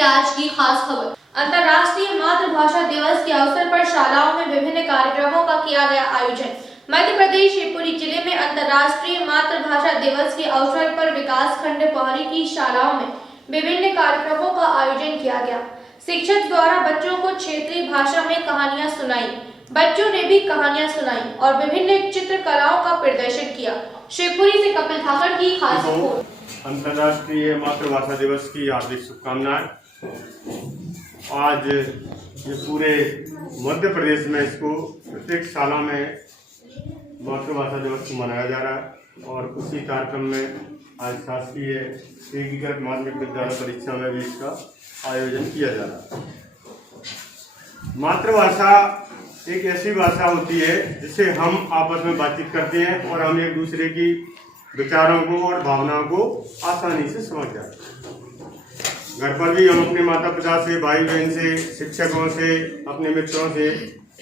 की आज की खास खबर। अंतर्राष्ट्रीय मातृभाषा दिवस के अवसर पर शालाओं में विभिन्न कार्यक्रमों का किया गया आयोजन। मध्य प्रदेश शिवपुरी जिले में अंतर्राष्ट्रीय मातृभाषा दिवस के अवसर पर विकास खंड पहाड़ी की शालाओं में विभिन्न कार्यक्रमों का आयोजन किया गया। शिक्षक द्वारा बच्चों को क्षेत्रीय भाषा में कहानियां सुनाई, बच्चों ने भी कहानियां सुनाई और विभिन्न चित्रकलाओं का प्रदर्शन किया। शिवपुरी से कपिल ठाकर की खास रिपोर्ट। अंतर्राष्ट्रीय मातृभाषा दिवस की हार्दिक शुभकामनाएं। आज ये पूरे मध्य प्रदेश में इसको प्रत्येक शाला में मातृभाषा दिवस को मनाया जा रहा है और उसी कार्यक्रम में आज शासकीय एकीकृत माध्यमिक विद्यालय परीक्षा में भी इसका आयोजन किया जा रहा है। मातृभाषा एक ऐसी भाषा होती है जिसे हम आपस में बातचीत करते हैं और हम एक दूसरे की विचारों को और भावनाओं को आसानी से समझ जाते हैं। घर पर भी हम अपने माता पिता से, भाई बहन से, शिक्षकों से, अपने मित्रों से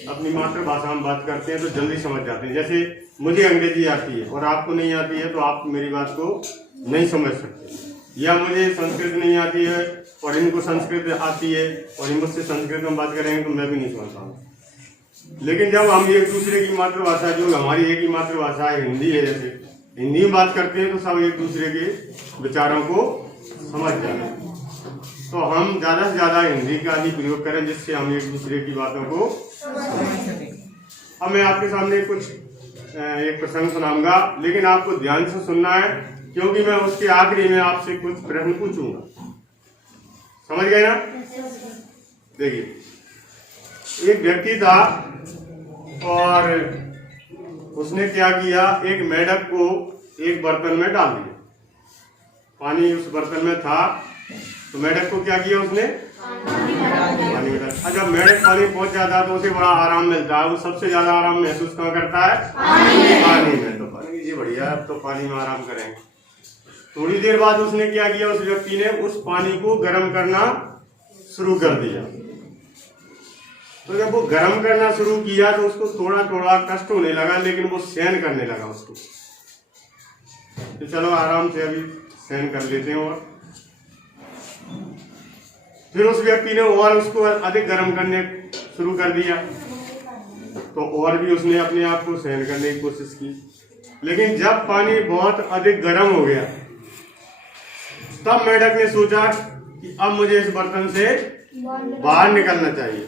अपनी मातृभाषा में बात करते हैं तो जल्दी समझ जाते हैं। जैसे मुझे अंग्रेजी आती है और आपको नहीं आती है तो आप मेरी बात को नहीं समझ सकते, या मुझे संस्कृत नहीं आती है और इनको संस्कृत आती है और इन मुझसे संस्कृत में बात करेंगे तो मैं भी नहीं समझ पाऊंगा। लेकिन जब हम एक दूसरे की मातृभाषा, जो हमारी एक ही मातृभाषा है हिंदी है, जैसे हिंदी में बात करते हैं तो सब एक दूसरे के विचारों को समझ जाते हैं। तो हम ज़्यादा से ज़्यादा हिंदी का ही प्रयोग करें जिससे हम एक दूसरे की बातों को समझ सकें। अब मैं आपके सामने एक प्रसंग सुनाऊंगा, लेकिन आपको ध्यान से सुनना है क्योंकि मैं उसके आखिरी में आपसे कुछ प्रश्न पूछूंगा। समझ गए ना? देखिए, एक व्यक्ति था और उसने क्या किया, एक मेढक को एक बर्तन में डाल दिया। पानी उस बर्तन में था तो मेढक को क्या किया, उसने पानी में डाला। जब मेढक पानी पहुंच जाता है तो उसे बड़ा आराम मिलता है। वो सबसे ज्यादा आराम महसूस कहाँ करता है? पानी में। तो पानी जी बढ़िया, अब तो पानी में आराम करेंगे। थोड़ी देर बाद उसने क्या किया, उस व्यक्ति ने उस पानी को गर्म करना शुरू कर दिया। तो जब वो गर्म करना शुरू किया तो उसको थोड़ा थोड़ा कष्ट होने लगा, लेकिन वो सहन करने लगा उसको। तो चलो आराम से अभी सहन कर लेते हैं। और फिर उस व्यक्ति ने और उसको अधिक गर्म करने शुरू कर दिया तो और भी उसने अपने आप को सहन करने की कोशिश की। लेकिन जब पानी बहुत अधिक गर्म हो गया तब मेढक ने सोचा कि अब मुझे इस बर्तन से बाहर निकलना चाहिए।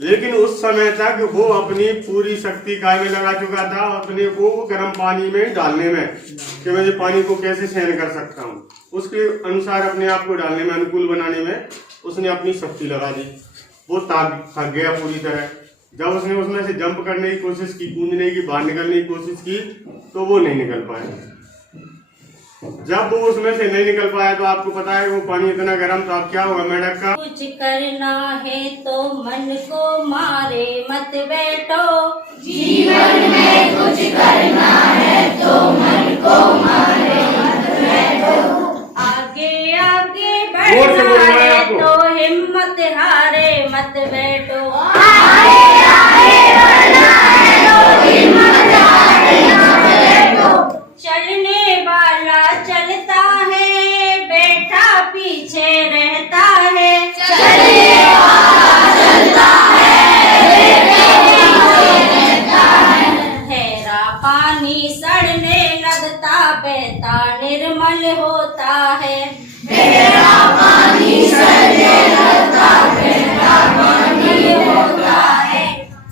लेकिन उस समय तक वो अपनी पूरी शक्ति काय में लगा चुका था, अपने को गर्म पानी में डालने में, कि मैं पानी को कैसे सहन कर सकता हूँ। उसके अनुसार अपने आप को डालने में, अनुकूल बनाने में उसने अपनी शक्ति लगा दी। वो थक गया पूरी तरह। जब उसने उसमें से जंप करने की कोशिश की, कूदने की, बाहर निकलने की कोशिश की तो वो नहीं निकल पाया। जब वो उसमें से नहीं निकल पाया तो आपको पता है वो पानी इतना गर्म था, अब क्या हुआ मेढक का? कुछ करना है तो मन को मारे मत बैठो, जीवन में कुछ करना है तो मन को मारे मत बैठो। आगे आगे बढ़ना है तो हिम्मत हारे मत बैठो, आगे आगे बढ़ना है तो हिम्मत हारे मत बैठो। चलने वाला चलता है, बैठा पीछे रहता है। चलने वाला चलता है, बैठा पीछे रहता है। ठहरा पानी सड़ने लगता, बहता निर्मल होता है। ठहरा पानी सड़ने लगता, बहता पानी होता है।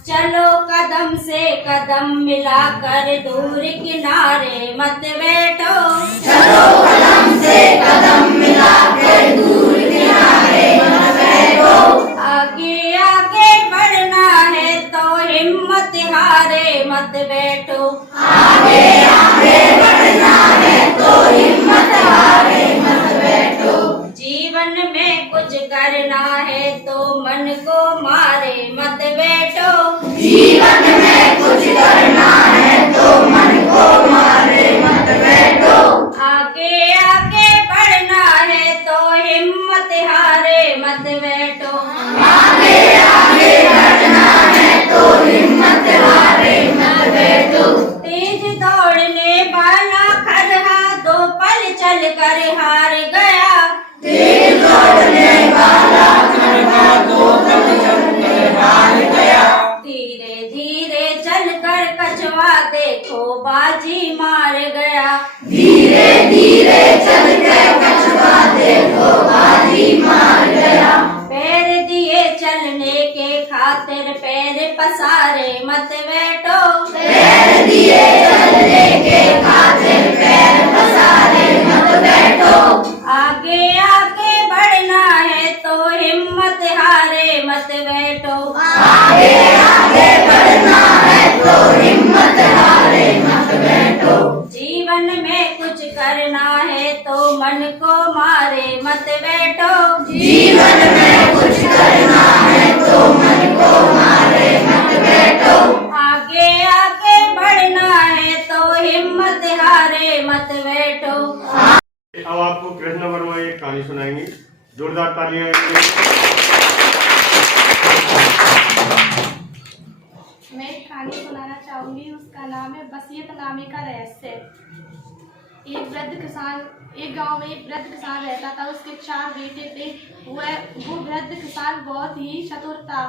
चलो कदम से कदम मिलाकर दूर किनारे मत बैठो, चलो कदम से कदम मिलाकर दूर किनारे मत बैठो। आगे आगे बढ़ना है तो हिम्मत हारे मत बैठो, आगे आगे बढ़ना है तो हिम्मत हारे मत बैठो। जीवन में कुछ करना है तो मन को मारे मत बैठो, जीवन में कुछ करना है तो मन को मारे मत बैठो। आगे आगे बढ़ना है तो हिम्मत हारे मत बैठो, आगे आगे बढ़ना है तो हिम्मत हारे मत बैठो। तेज दौड़ने वाला खरहा 2 पल चल कर हार गया, तेज कछुआ देखो बाजी मार गया। धीरे धीरे चलते कछुआ देखो बाजी मार गया। पैर दिए चलने के खातिर पैर पसारे मत बैठो। पैर दिए चलने के खातिर पैर पसारे मत बैठो। आगे आगे बढ़ना है तो हिम्मत हारे मत बैठो। आगे आगे बढ़ना है तो हिम्मत हारे मत बैठो। जीवन में कुछ करना है तो मन को मारे मत बैठो। जीवन में कुछ करना है तो मन को मारे मत बैठो। आगे आगे बढ़ना है तो हिम्मत हारे मत बैठो। अब आपको कृष्ण वर्मा एक कहानी सुनाएंगी, जोरदार तालियां। मैं एक कहानी सुनाना चाहूंगी, उसका नाम है वसीयत नामे का रहस्य। एक गांव में एक वृद्ध किसान रहता था। उसके 4 बेटे थे। वो वृद्ध किसान बहुत ही चतुर था।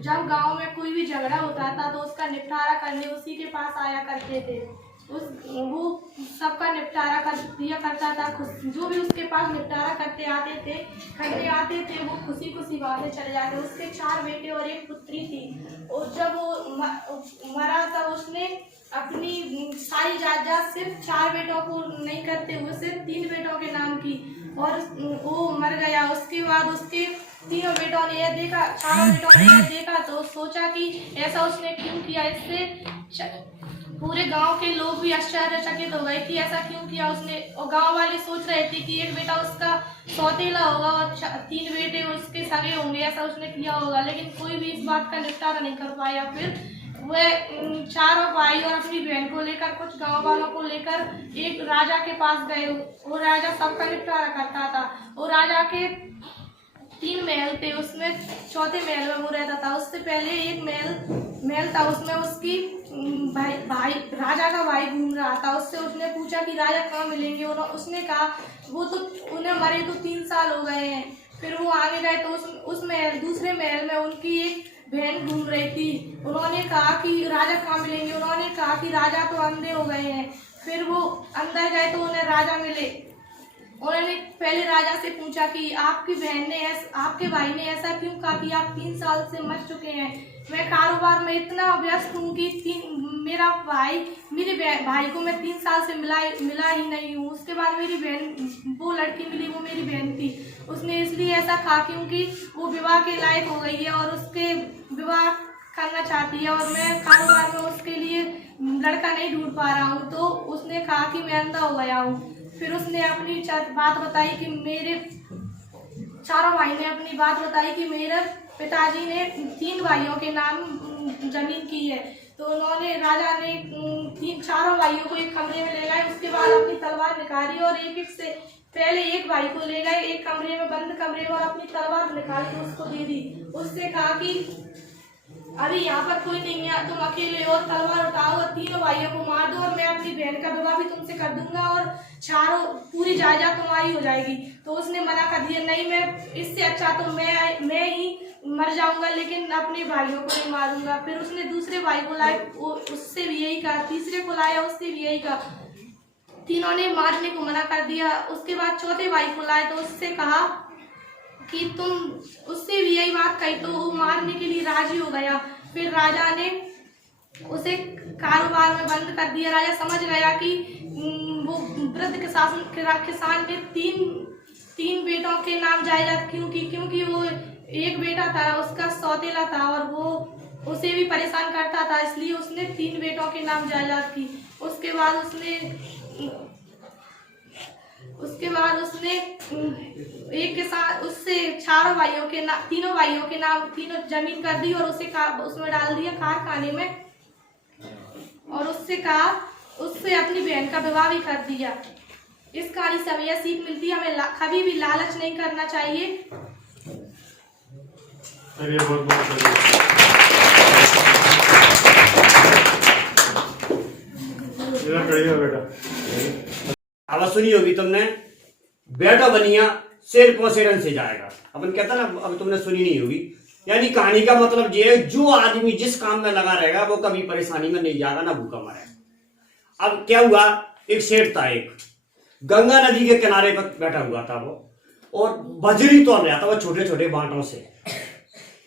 जब गांव में कोई भी झगड़ा होता था तो उसका निपटारा करने उसी के पास आया करते थे। वो सबका निपटारा कर दिया करता था। जो भी उसके पास निपटारा करने आते थे वो खुशी खुशी बातें चले जाते। उसके 4 बेटे और एक पुत्री थी। और जब वो मरा तब उसने अपनी सारी जायदाद सिर्फ 4 बेटों को नहीं करते हुए सिर्फ 3 बेटों के नाम की, और वो मर गया। उसके बाद उसके 3 बेटों ने यह देखा, 4 बेटों ने यह देखा तो सोचा कि ऐसा उसने क्यों किया। इससे पूरे गांव के लोग भी आश्चर्यचकित हो गए कि ऐसा क्यों किया उसने। और गांव वाले सोच रहे थे कि एक बेटा उसका सौतेला होगा और 3 बेटे उसके सगे होंगे, ऐसा उसने किया होगा। लेकिन कोई भी इस बात का निपटारा नहीं कर पाया। फिर वह 4 भाई और अपनी बहन को लेकर, कुछ गांव वालों को लेकर एक राजा के पास गए। वो राजा सबका निपटारा करता था। और राजा के 3 महल थे, उसमें 4थे महल में वो रहता था। उससे पहले एक महल था, उसमें उसकी भाई राजा का भाई घूम रहा था। उससे उसने पूछा कि राजा कहाँ मिलेंगे। उसने कहा वो तो उन्हें मरे तो 3 साल हो गए हैं। फिर वो आगे गए तो उस महल, दूसरे महल में उनकी एक बहन घूम रही थी। उन्होंने कहा कि राजा कहाँ मिलेंगे। उन्होंने कहा कि राजा तो अंधे हो गए हैं। फिर वो अंदर गए तो उन्हें राजा मिले। उन्होंने पहले राजा से पूछा कि आपकी बहन ने आपके भाई ने ऐसा क्यों कहा कि आप 3 साल से मर चुके हैं। मैं कारोबार में इतना व्यस्त हूँ कि मेरे भाई को मैं 3 साल से मिला ही नहीं हूँ। उसके बाद मेरी बहन, वो लड़की मिली, वो मेरी बहन थी। उसने इसलिए ऐसा कहा क्योंकि वो विवाह के लायक हो गई है और उसके विवाह करना चाहती है, और मैं कारोबार में उसके लिए लड़का नहीं ढूंढ पा रहा हूँ। तो उसने कहा कि मैं अंधा हो गया हूँ। फिर उसने अपनी बात बताई कि मेरे 4 भाई ने अपनी बात बताई कि मेरे पिताजी ने 3 भाइयों के नाम जमीन की है। तो उन्होंने, राजा ने 4 भाइयों को एक कमरे में ले गए। उसके बाद अपनी तलवार निकाली और एक से पहले एक भाई को ले गए एक कमरे में, बंद कमरे में, और अपनी तलवार निकाल के उसको दे दी। उससे कहा कि अभी यहाँ पर कोई नहीं है, तुम अकेले हो, तलवार उठाओ और 3 भाइयों को मार दो, और मैं अपनी बहन का विवाह भी तुमसे कर दूंगा और पूरी जायदाद तुम्हारी हो जाएगी। तो उसने मना कर दिया, नहीं, मैं इससे अच्छा तो मैं ही मर जाऊंगा, लेकिन अपने भाइयों को नहीं मारूंगा। फिर उसने दूसरे भाई को लाया, उससे भी यही कहा। तीसरे को लाया, उससे भी यही कहा। तीनों ने मारने को मना कर दिया। उसके बाद 4थे भाई को लाए तो उससे कहा कि तुम, उससे भी यही बात कही तो वो मारने के लिए राजी हो गया। फिर राजा ने उसे कारोबार में बंद कर दिया। राजा समझ गया कि वो वृद्ध किसान ने 3 बेटों के नाम जायदाद क्योंकि वो एक बेटा था उसका सौतेला था और वो उसे भी परेशान करता था, इसलिए उसने 3 बेटों के नाम जायदाद की। उसके बाद उसने एक के साथ उससे 4 भाइयों के नाम, 3 भाइयों के नाम, 3 जमीन कर दी और उसमें डाल दिया कारखाने में, और उससे अपनी बहन का विवाह भी कर दिया। इस कहानी से हमें यह सीख मिलती है, हमें कभी भी लालच नहीं करना चाहिए। अरे बहुत बेटा, आवाज सुनी होगी तुमने, बेटा बनिया शेर पौसेरन से जाएगा। अपन कहता ना, अब तुमने सुनी नहीं होगी। यानी कहानी का मतलब ये है, जो आदमी जिस काम में लगा रहेगा वो कभी परेशानी में नहीं जाएगा, ना भूखा मरेगा। अब क्या हुआ, एक सेठ था, एक गंगा नदी के किनारे पर बैठा हुआ था वो, और बजरी तोड़ रहा था वो छोटे छोटे बांटों से।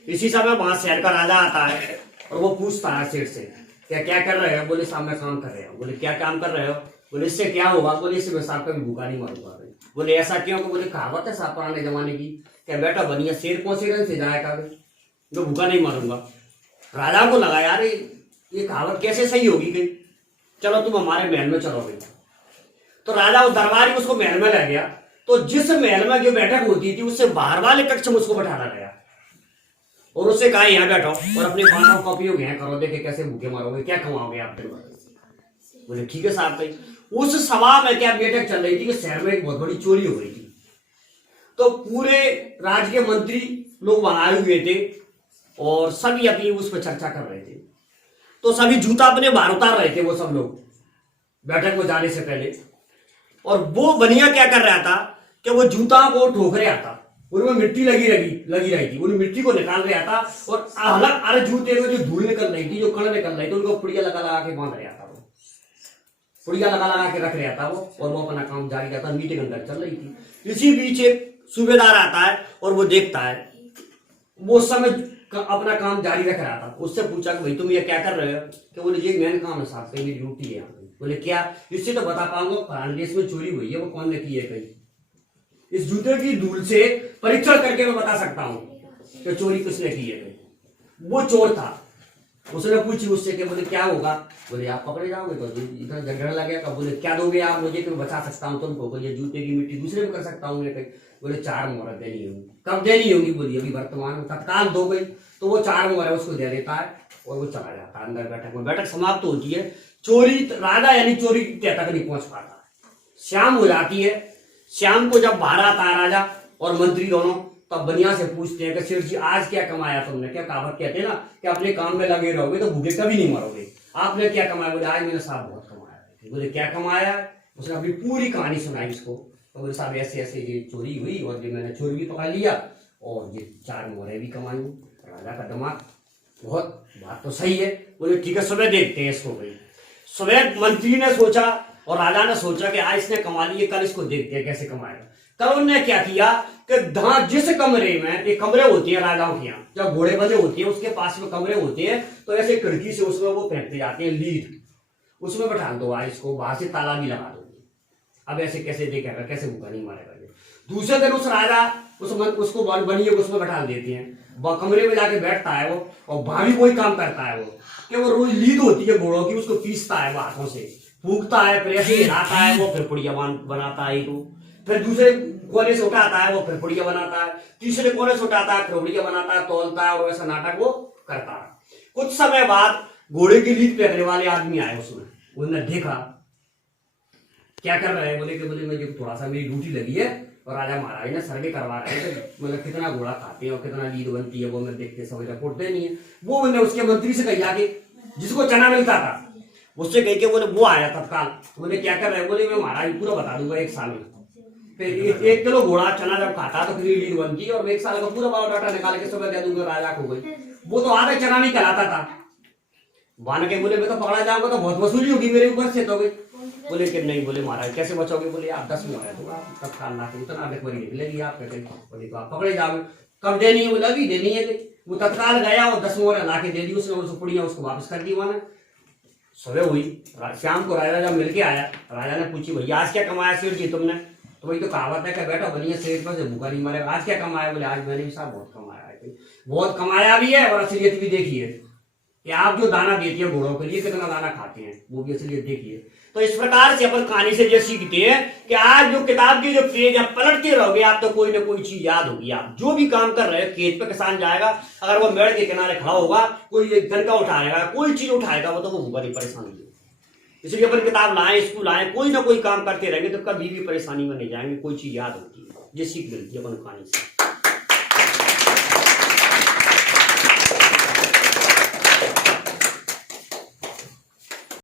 इसी समय वहां शहर का राजा आता है और वो पूछता है सेठ से, क्या कर रहे हो? बोले साहब मैं काम कर रहे हो। बोले क्या काम कर रहे हो? बोले इससे क्या होगा? बोले इससे मैं साहब कभी भूखा नहीं मरूंगा। बोले ऐसा क्यों? बोले कहावत है साहब पुराने जमाने की, क्या बेटा बनिया शेर कौन से रंग से जाएगा, जो भूखा नहीं मरूंगा। राजा को लगा यार ये कहावत कैसे सही होगी गई, चलो तुम हमारे महल में चलो गई। तो राजा उस दरबारी उसको महल में ले गया। तो जिस महल में जो बैठक होती थी उससे बाहर वाले कक्ष में उसको बैठाना गया और उससे कहा यहाँ बैठो और अपनी बातों का उपयोग यहाँ करो, देखे कैसे भूखे मरोगे, क्या कमाओगे आप दिन भर। बोले ठीक है साहब। कहीं उस सभा में क्या बैठक चल रही थी कि शहर में एक बहुत बड़ी चोरी हो गई थी। तो पूरे राज्य के मंत्री लोग वहां आए हुए थे और सभी अपनी उस पर चर्चा कर रहे थे। तो सभी जूता अपने बाहर उतार रहे थे वो सब लोग बैठक में जाने से पहले। और वो बनिया क्या कर रहा था कि वो जूता को ठोक रहा था, उनमें मिट्टी लगी रही थी, उन मिट्टी को निकाल रहा था और अलग अरे जूते में जो धूल निकल रही थी, जो कण निकल रही थी, उनको पुड़िया लगा के बांध रहा था। वो पुड़िया लगा के रख रहा था वो, और वो अपना काम जारी रहता। मीटिंग अंदर चल रही थी। इसी बीच एक सूबेदार आता है और वो देखता है, वो उस समय अपना काम जारी रख रहा था। उससे पूछा कि भाई तुम ये क्या कर रहे हो? कि बोले ये मेन काम है साहब, मेरी ड्यूटी है यहाँ पे। बोले क्या? इससे तो बता पाऊंगा फलाने देश में चोरी हुई है, वो कौन ने की है, कहीं इस जूते की धूल से परीक्षण करके मैं बता सकता हूं कि चोरी किसने की है। वो चोर था। उसने पूछी उससे कि बोले क्या होगा? बोले आप पकड़े जाओगे तो इतना झगड़ा लगेगा। बोले क्या दोगे आप मुझे कि मैं बचा सकता हूँ तुमको? बोले जूते की मिट्टी दूसरे में कर सकता हूँ मैं कहीं। बोले 4 मोहर देनी होगी। कब देनी होगी? बोली अभी वर्तमान में, तत्काल दो गई। तो वो 4 मोहर उसको दे देता है और वो चला जाता है अंदर बैठक में। बैठक समाप्त होती है। चोरी राजा यानी चोरी तक नहीं पहुंच पाता। शाम हो जाती है। शाम को जब बाहर आता है राजा और मंत्री दोनों, तब बनिया से पूछते हैं कि सेठ जी आज क्या कमाया तुमने? क्या कहावत कहते हैं ना कि अपने काम में लगे रहोगे तो भूखे कभी नहीं मरोगे। आपने क्या कमाया? बोले आज मैंने साहब बहुत कमाया। बोले क्या कमाया? उसने अपनी पूरी कहानी सुनाई उसको। तो बोले साहब ऐसे ऐसे ये चोरी हुई और ये मैंने चोर भी पकड़ लिया और ये 4 मोहरें भी कमाई। राजा का दिमाग बहुत, बात तो सही है। बोले ठीक है सुबह देखते हैं इसको। भाई सुबह मंत्री ने सोचा और राजा ने सोचा कि आज इसने कमा ली, कल इसको देखते हैं कैसे कमाएगा। कल उन्होंने क्या किया कि जिस कमरे में ये कमरे होती है राजाओं के यहाँ, जब घोड़े बंधे होती है उसके पास में कमरे होते हैं, तो ऐसे खिड़की से उसमें वो फेंकते जाते हैं लीड, उसमें बैठा दो आज इसको, बाहर से ताला भी लगा दो। अब ऐसे कैसे देखेगा, कैसे भूखा नहीं मारेगा। दूसरे दिन उस राजा उसको बनिए उसमें बैठा देते हैं, कमरे में जाके बैठता है वो और भाभी वही काम करता है वो कि वो रोज लीड होती है घोड़ों की, उसको पीसता है वो हाथों से, फूकता है, फिर ऐसे हिलाता है वो, फिर पुड़िया बनाता है तो फिर दूसरे कोने से उठाता है वो, फिर पुड़िया बनाता है, तीसरे कोने से उठाता है, फिर पुड़िया बनाता है, तोलता है और ऐसा नाटक वो करता है। कुछ समय बाद घोड़े की लीड फेंकने वाले आदमी आए उसमें, उन्होंने देखा क्या कर रहे हैं। बोले मुझे थोड़ा सा मेरी ड्यूटी लगी है और राजा महाराज ने सर्वे करवा रहे हैं तो मतलब कितना घोड़ा खाते हैं और कितना लीड बनती है वो मैं देखते समय रिपोर्ट देनी है। वो मैंने उसके मंत्री से कही आके, जिसको चना मिलता था उससे कही के बोले वो आया तत्काल। बोले क्या कर रहे हैं? बोले मैं महाराज पूरा बता दूंगा 1 साल में। फिर 1 किलो घोड़ा चना जब खाता तो कितनी लीड बनती है और 1 साल का पूरा बायोडाटा निकाल के सुबह दे दूंगा राजा को। गई वो तो आधे चना नहीं कहलाता था। बन के बोले मैं तो पकड़ा जाऊंगा तो बहुत वसूली होगी मेरे ऊपर से। तो गई बोले कि नहीं। बोले महाराज कैसे बचोगे? बोले आप 10 मोहर दूंगा तत्काल ना, उतना रिकवरी निकलेगी आप। बोले तो आप पकड़े जाओगे। कब देनी है? बोले अभी देनी है। वो तत्काल गया और 10 मोहर ला के दे दी उसने, उसको पुड़िया उसको वापस कर दी। मैंने सुबह हुई, शाम को राजा जब मिल के आया, राजा ने पूछी भैया आज क्या कमाया सेठ जी तुमने? तो वही तो कहावत है कि बेटा बनिए सेठ पर से भूखा नहीं मरेगा। आज क्या कमाया? बोले आज मैंने भी साहब बहुत कमाया है। बहुत कमाया भी है और असलियत भी देखी है कि आप जो दाना देती है घोड़ों के लिए कितना दाना खाते हैं, वो भी असलियत देखिए। तो इस प्रकार से अपन कहानी से ये सीखते हैं कि आज जो किताब की जो पेज आप पलटते रहोगे आप तो कोई ना कोई चीज याद होगी। आप जो भी काम कर रहे हो, खेत पे किसान जाएगा, अगर वो मेड़ के किनारे खड़ा होगा, कोई एक दनका उठाएगा, कोई चीज उठाएगा, वो तो वो बड़ी परेशानी है। इसलिए अपन किताब लाएं, स्कूल आए, कोई ना कोई काम करते रहेंगे तो कभी भी परेशानी में नहीं जाएंगे, कोई चीज याद होती है। ये सीख मिलती है अपन कहानी से।